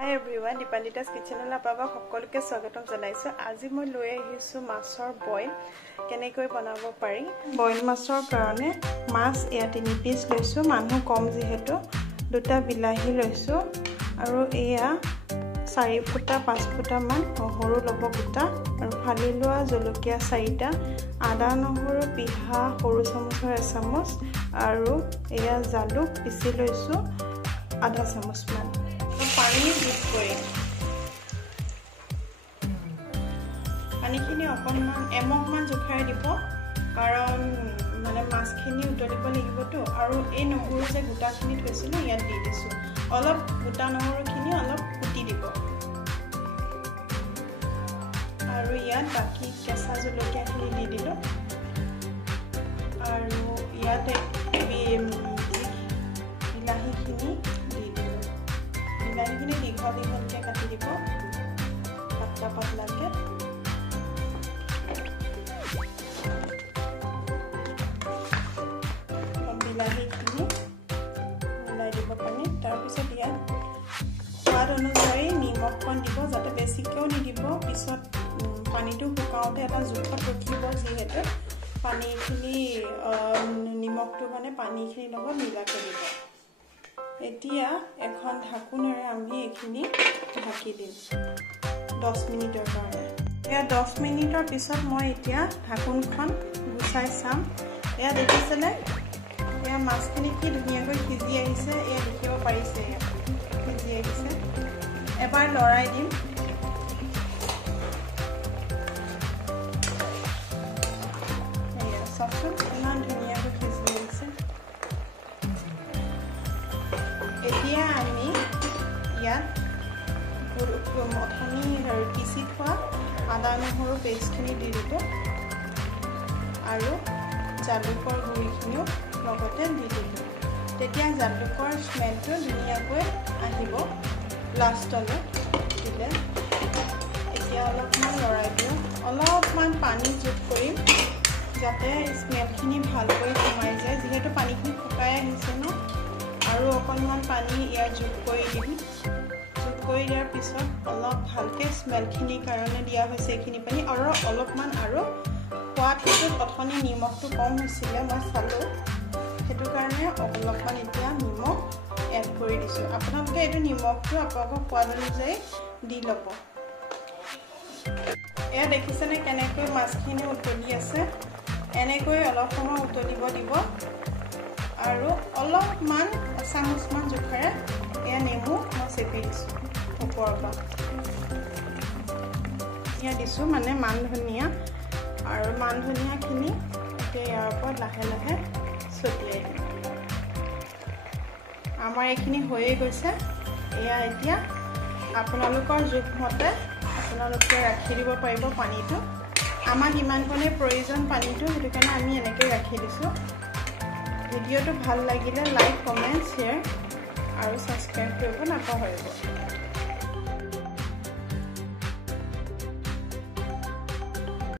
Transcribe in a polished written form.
Hi everyone, Dipandita's Kitchen la papa সকলোকে স্বাগতম জনাইছো। আজি মই লৈ আহিছো মাছৰ বইল কেনেকৈ বনাব পাৰি। বইল মাছৰ কাৰণে মাছ এয়া 3 পিস লৈছো, মানুহ কম যেহেতু দুটা বিলাহী লৈছো আৰু এয়া 4 ফুটা 5 ফুটা মান নহৰু লব গোটা আৰু ফালি লোৱা জলকীয়া 4টা, আদা নহৰু পিহা সৰু চামুচৰ 1 চামুচ আৰু এয়া জালুক পিছি লৈছো আধা চামুচ মান। পানী যোগ কৰি পানীখিনি অকণমান এমগমান জোখাই দিব, কাৰণ মানে মাছখিনি উতলিব লাগিবতো। আৰু এই নহৰু যে গোটাখিনি থৈছিলো ইয়াত দি দিছো, অলপ গোটা নহৰুখিনি অলপ কুটি দিব আৰু ইয়াত বাকি কেঁচা জলকীয়াখিনি দি দিলো আৰু ইয়াতে বিলাহীখিনি বিলাহীখিনি দীঘল দীঘলকৈ কাটি দিব পাতলা পাতলাকৈ। বিলাহীখিনি মিলাই দিব পানী। তাৰপিছত ইয়াত সোৱাদ অনুযায়ী নিমখকণ দিব, যাতে বেছিকৈও নিদিব, পিছত পানীটো শুকাওঁতে এটা জোখত ৰখিব, যিহেতু পানীখিনি নিমখটো মানে পানীখিনিৰ লগত মিলাকৈ দিব। এতিয়া এখন ঢাকুনেৰে আমি এইখিনি ঢাকি দিম 10 মিনিটৰ কাৰণে। এয়া 10 মিনিটৰ পিছত মই এতিয়া ঢাকুনখন গুচাই চাম। এয়া দেখিছেনে, এয়া মাছখিনি কি ধুনীয়াকৈ সিজি আহিছে, এয়া দেখিব পাৰিছে, এয়া সিজি আহিছে। এবাৰ লৰাই দিম। এয়া চাওকচোন ইমান ধুনীয়াকৈ সিজি আহিছে। এতিয়া আমি ইয়াত মথনি পিচি থোৱা আদা নহৰু পেষ্টখিনি দি দিব আৰু জালুকৰ গুড়িখিনিও লগতে দি দিব। তেতিয়া জালুকৰ স্মেলটো ধুনীয়াকৈ আহিব লাষ্টলৈ দিলে। এতিয়া অলপমান লৰাই দিওঁ, অলপমান পানী যোগ কৰিম যাতে স্মেলখিনি ভালকৈ সোমাই যায়, যিহেতু পানীখিনি শুকাই আহিছে ন। আৰু অকণমান পানী ইয়াত যোগ কৰি দিম। যোগ কৰি দিয়াৰ পিছত অলপ ভালকৈ স্মেলখিনিৰ কাৰণে দিয়া হৈছে এইখিনি পানী, আৰু অলপমান আৰু সোৱাদটোত অথনি নিমখটো কম হৈছিলে, মই চালোঁ, সেইটো কাৰণে অলপমান এতিয়া নিমখ এড কৰি দিছোঁ। আপোনালোকে এইটো নিমখটো আপোনালোকৰ সোৱাদ অনুযায়ী দি ল'ব। এয়া দেখিছেনে কেনেকৈ মাছখিনি উতলি আছে, এনেকৈ অলপ সময় উতলিব দিব আৰু অলপমান এচামুচমান জোখেৰে এয়া নেমু মই চেপি দিছোঁ ওপৰৰ পৰা। এয়া দিছোঁ মানে মান ধনিয়া, আৰু মান ধনিয়াখিনি এতিয়া ইয়াৰ ওপৰত লাহে লাহে ছটিয়াই দিম। আমাৰ এইখিনি হৈয়ে গৈছে। এয়া এতিয়া আপোনালোকৰ জোখমতে আপোনালোকে ৰাখি দিব পাৰিব পানীটো। আমাক ইমানকণেই প্ৰয়োজন পানীটো, সেইটো কাৰণে আমি এনেকৈ ৰাখি দিছোঁ। ভিডিঅ'টো ভাল লাগিলে লাইক, কমেণ্ট, শ্বেয়াৰ আৰু ছাবস্ক্ৰাইব কৰিব নাপাহৰিব।